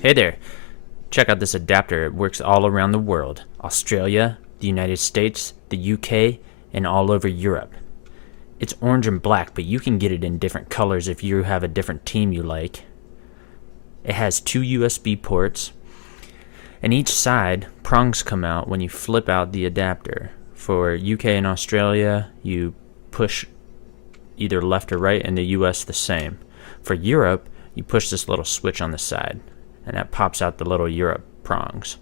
Hey there, check out this adapter. It works all around the world. Australia, the United States, the UK, and all over Europe. It's orange and black, but you can get it in different colors if you have a different team you like. It has 2 USB ports, and each side prongs come out when you flip out the adapter. For UK and Australia, you push either left or right, and the US the same. For Europe, you push this little switch on the side, and that pops out the little Europe prongs.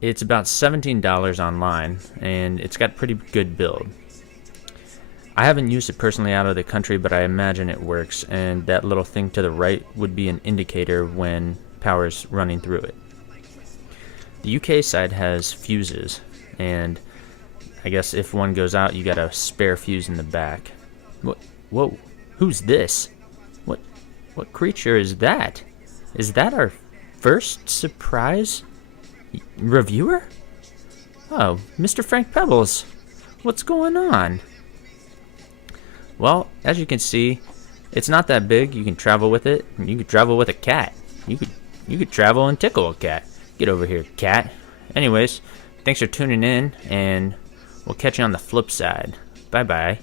It's about $17 online, and it's got pretty good build. I haven't used it personally out of the country, but I imagine it works, and that little thing to the right would be an indicator when power's running through it. The UK side has fuses, and I guess if one goes out, you got a spare fuse in the back. Whoa, who's this? What creature is that? Is that our first surprise reviewer? Oh, Mr. Frank Pebbles, what's going on? Well, as you can see, it's not that big. You can travel with it. You could travel with a cat. You could travel and tickle a cat. Get over here, cat. Anyways, thanks for tuning in, and we'll catch you on the flip side. Bye-bye.